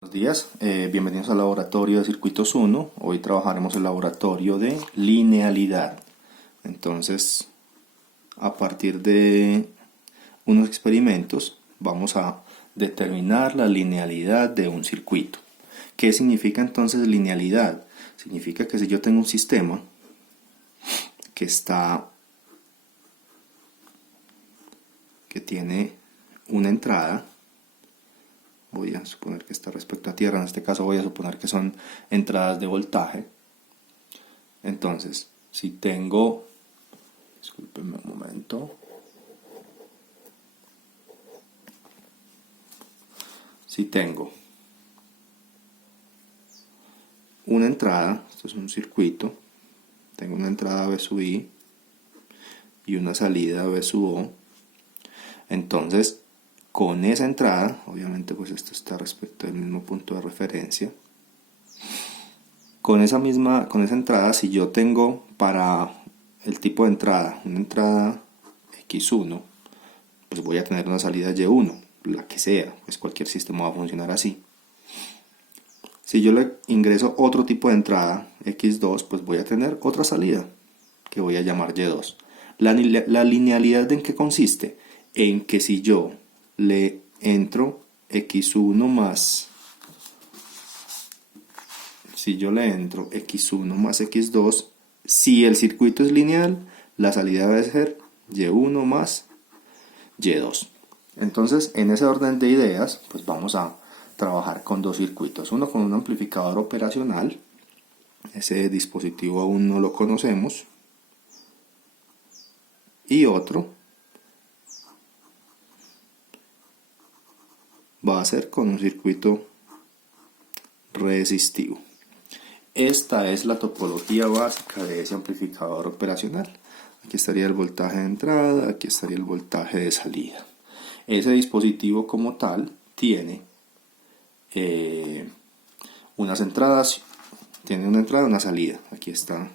Buenos días, bienvenidos al laboratorio de circuitos 1. Hoy trabajaremos el laboratorio de linealidad. Entonces, a partir de unos experimentos, vamos a determinar la linealidad de un circuito. ¿Qué significa entonces linealidad? Significa que si yo tengo un sistema que tiene una entrada, voy a suponer que está respecto a tierra, en este caso voy a suponer que son entradas de voltaje. Entonces, si tengo, discúlpenme un momento, si tengo una entrada, esto es un circuito, tengo una entrada B sub I y una salida B sub O, entonces con esa entrada, obviamente pues esto está respecto al mismo punto de referencia, con esa entrada, si yo tengo para el tipo de entrada, una entrada X1, pues voy a tener una salida Y1, la que sea, pues cualquier sistema va a funcionar así. Si yo le ingreso otro tipo de entrada, X2, pues voy a tener otra salida, que voy a llamar Y2. La linealidad, ¿en qué consiste? En que si yo le entro X1 más, si yo le entro X1 más X2, si el circuito es lineal, la salida debe ser Y1 más Y2. Entonces, en ese orden de ideas, pues vamos a trabajar con dos circuitos. Uno con un amplificador operacional. Ese dispositivo aún no lo conocemos. Y otro va a ser con un circuito resistivo. Esta es la topología básica de ese amplificador operacional. Aquí estaría el voltaje de entrada, aquí estaría el voltaje de salida. Ese dispositivo como tal tiene unas entradas, tiene una entrada y una salida. Aquí está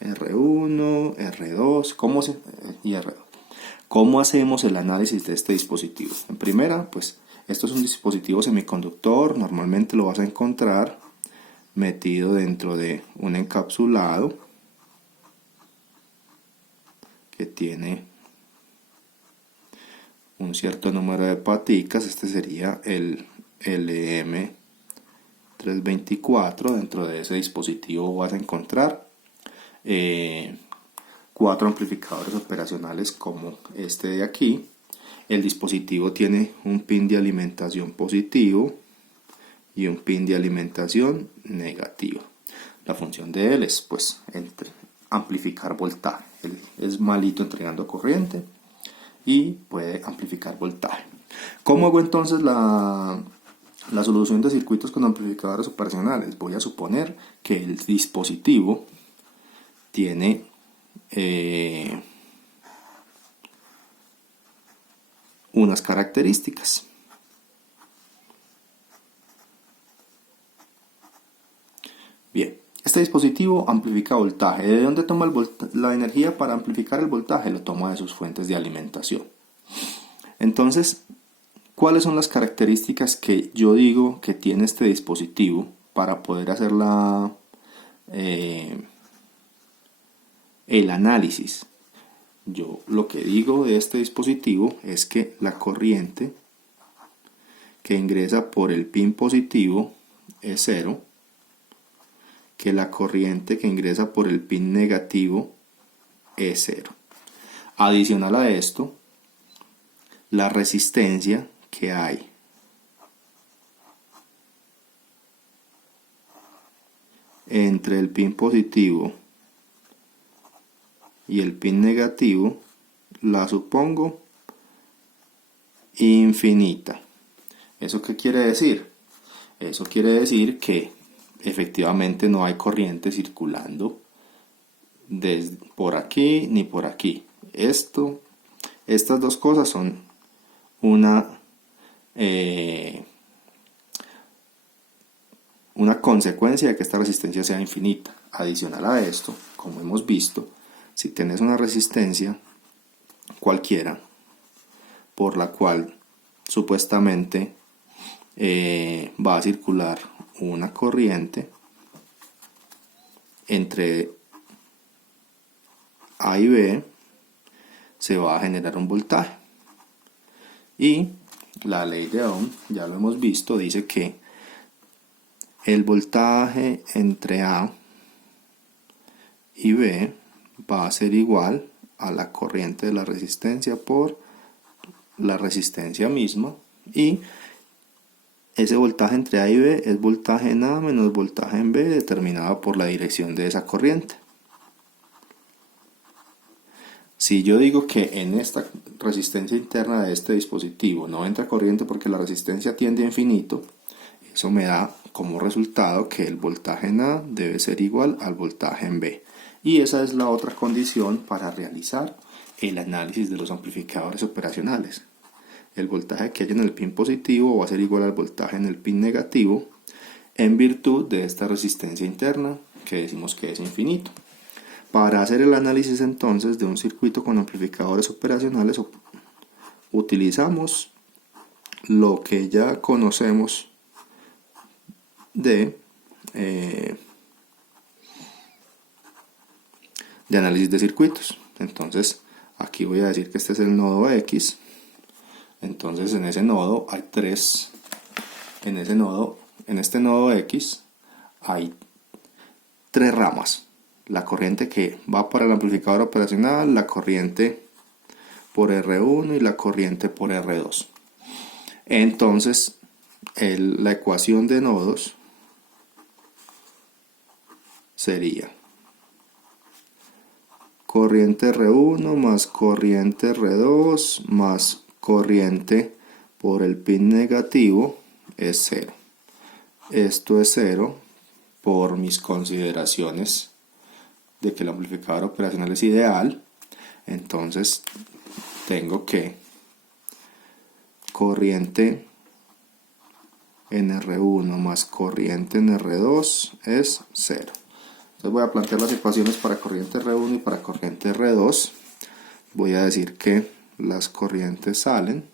R1, R2 y R2. ¿Cómo hacemos el análisis de este dispositivo? En primera, pues esto es un dispositivo semiconductor, normalmente lo vas a encontrar metido dentro de un encapsulado que tiene un cierto número de paticas. Este sería el LM324. Dentro de ese dispositivo vas a encontrar 4 amplificadores operacionales como este de aquí. El dispositivo tiene un pin de alimentación positivo y un pin de alimentación negativo. La función de él es pues amplificar voltaje. Él es malito entregando corriente y puede amplificar voltaje. ¿Cómo hago entonces la solución de circuitos con amplificadores operacionales? Voy a suponer que el dispositivo tiene unas características. Bien, este dispositivo amplifica voltaje. ¿De dónde toma la energía para amplificar el voltaje? Lo toma de sus fuentes de alimentación. Entonces, ¿cuáles son las características que yo digo que tiene este dispositivo para poder hacer el análisis? Yo lo que digo de este dispositivo es que la corriente que ingresa por el pin positivo es 0, que la corriente que ingresa por el pin negativo es 0. Adicional a esto, la resistencia que hay entre el pin positivo y el pin negativo la supongo infinita. ¿Eso qué quiere decir? Eso quiere decir que efectivamente no hay corriente circulando por aquí ni por aquí. Estas dos cosas son una consecuencia de que esta resistencia sea infinita. Adicional a esto, como hemos visto, si tienes una resistencia cualquiera por la cual supuestamente va a circular una corriente entre A y B, se va a generar un voltaje. Y la ley de Ohm, ya lo hemos visto, dice que el voltaje entre A y B va a ser igual a la corriente de la resistencia por la resistencia misma, y ese voltaje entre A y B es voltaje en A menos voltaje en B determinado por la dirección de esa corriente. Si yo digo que en esta resistencia interna de este dispositivo no entra corriente porque la resistencia tiende a infinito, eso me da como resultado que el voltaje en A debe ser igual al voltaje en B. Y esa es la otra condición para realizar el análisis de los amplificadores operacionales. El voltaje que hay en el pin positivo va a ser igual al voltaje en el pin negativo en virtud de esta resistencia interna que decimos que es infinito. Para hacer el análisis entonces de un circuito con amplificadores operacionales utilizamos lo que ya conocemos de análisis de circuitos. Entonces aquí voy a decir que este es el nodo X. Entonces en ese nodo hay en este nodo X hay tres ramas: la corriente que va para el amplificador operacional, la corriente por R1 y la corriente por R2. Entonces la ecuación de nodos sería corriente R1 más corriente R2 más corriente por el pin negativo es 0. Esto es 0 por mis consideraciones de que el amplificador operacional es ideal. Entonces tengo que corriente en R1 más corriente en R2 es 0. Entonces voy a plantear las ecuaciones para corriente R1 y para corriente R2. Voy a decir que las corrientes salen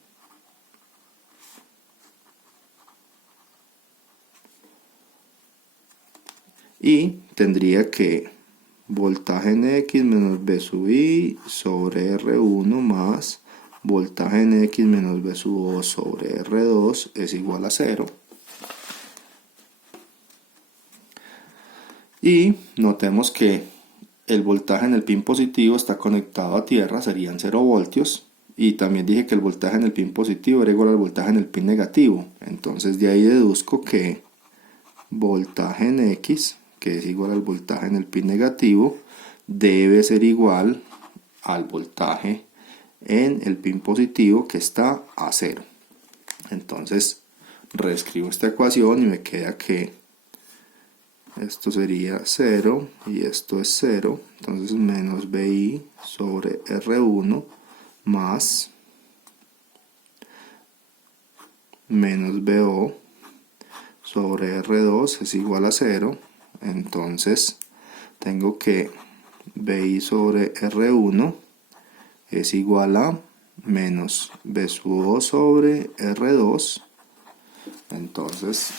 y tendría que voltaje en X menos B sub I sobre R1 más voltaje en X menos B sub O sobre R2 es igual a 0. Y notemos que el voltaje en el pin positivo está conectado a tierra, serían 0 voltios. Y también dije que el voltaje en el pin positivo era igual al voltaje en el pin negativo. Entonces de ahí deduzco que voltaje en X, que es igual al voltaje en el pin negativo, debe ser igual al voltaje en el pin positivo, que está a 0. Entonces reescribo esta ecuación y me queda que esto sería 0 y esto es 0. Entonces menos BI sobre R1 más menos BO sobre R2 es igual a 0. Entonces tengo que BI sobre R1 es igual a menos B sub O sobre R2. Entonces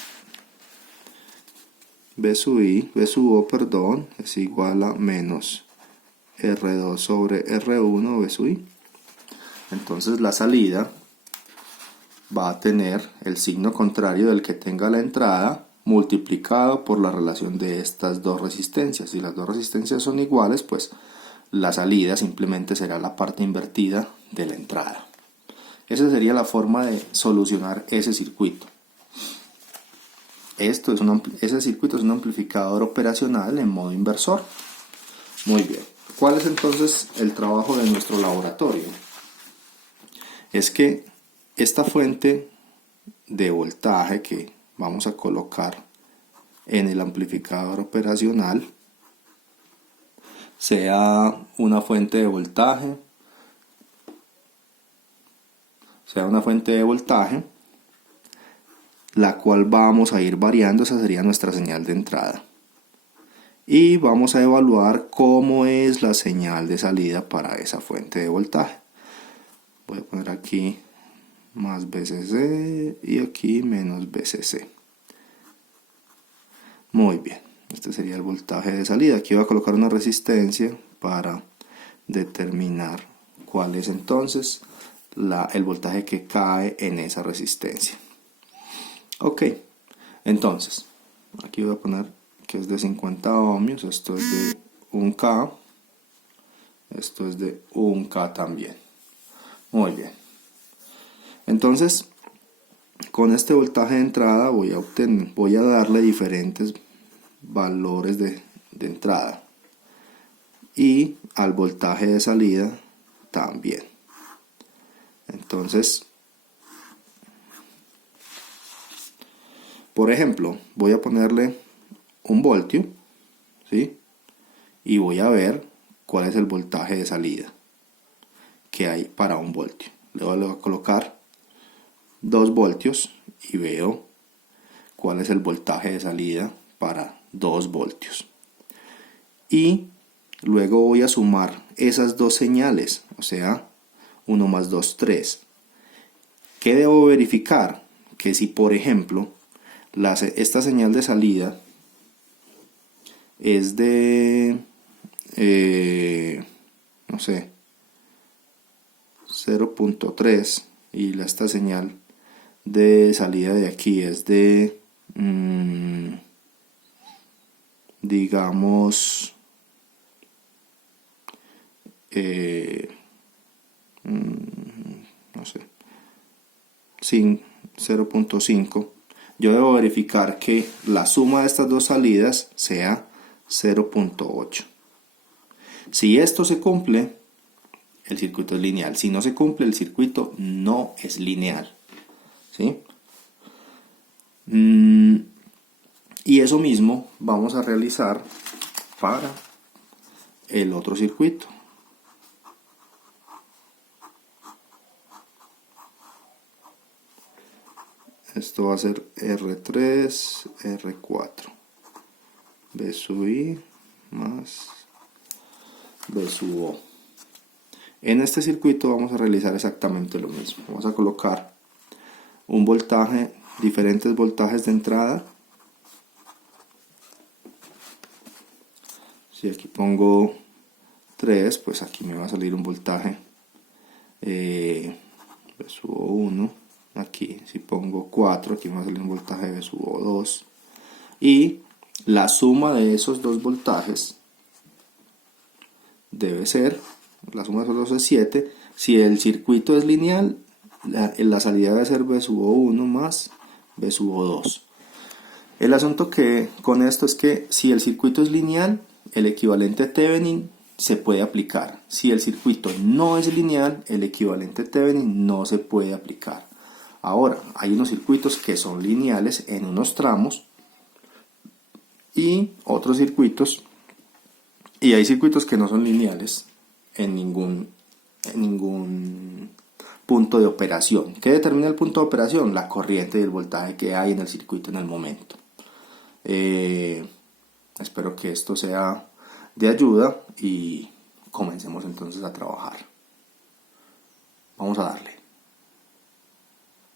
B sub O, perdón, es igual a menos R2 sobre R1 B sub I. Entonces la salida va a tener el signo contrario del que tenga la entrada multiplicado por la relación de estas dos resistencias. Si las dos resistencias son iguales, pues la salida simplemente será la parte invertida de la entrada. Esa sería la forma de solucionar ese circuito. Ese circuito es un amplificador operacional en modo inversor. Muy bien. ¿Cuál es entonces el trabajo de nuestro laboratorio? Es que esta fuente de voltaje que vamos a colocar en el amplificador operacional sea una fuente de voltaje, la cual vamos a ir variando. Esa sería nuestra señal de entrada. Y vamos a evaluar cómo es la señal de salida para esa fuente de voltaje. Voy a poner aquí más BCC y aquí menos BCC. Muy bien, este sería el voltaje de salida. Aquí voy a colocar una resistencia para determinar cuál es entonces el voltaje que cae en esa resistencia. Ok, entonces aquí voy a poner que es de 50 ohmios, esto es de 1K, esto es de 1K también. Muy bien, entonces con este voltaje de entrada voy a darle diferentes valores de entrada y al voltaje de salida también. Entonces, por ejemplo, voy a ponerle 1 voltio, ¿sí? Y voy a ver cuál es el voltaje de salida que hay para 1 voltio. Le voy a colocar 2 voltios y veo cuál es el voltaje de salida para 2 voltios. Y luego voy a sumar esas dos señales, o sea, 1 más 2, 3. ¿Qué debo verificar? Que si, por ejemplo, esta señal de salida es de, no sé, 0.3 y esta señal de salida de aquí es de, digamos, no sé, 0.5, yo debo verificar que la suma de estas dos salidas sea 0.8. Si esto se cumple, el circuito es lineal. Si no se cumple, el circuito no es lineal, ¿sí? Y eso mismo vamos a realizar para el otro circuito. Esto va a ser R3, R4, B sub I más B sub O. En este circuito vamos a realizar exactamente lo mismo. Vamos a colocar un voltaje, diferentes voltajes de entrada. Si aquí pongo 3, pues aquí me va a salir un voltaje B sub O 1. Aquí si pongo 4, aquí me va a salir un voltaje B sub O 2. Y la suma de esos dos voltajes debe ser, la suma de esos dos es 7. Si el circuito es lineal, la salida debe ser B sub O 1 más B sub O 2. El asunto que con esto es que si el circuito es lineal, el equivalente Thevenin se puede aplicar. Si el circuito no es lineal, el equivalente Thevenin no se puede aplicar. Ahora, hay unos circuitos que son lineales en unos tramos y otros circuitos, y hay circuitos que no son lineales en ningún punto de operación. ¿Qué determina el punto de operación? La corriente y el voltaje que hay en el circuito en el momento. Espero que esto sea de ayuda y comencemos entonces a trabajar. Vamos a darle.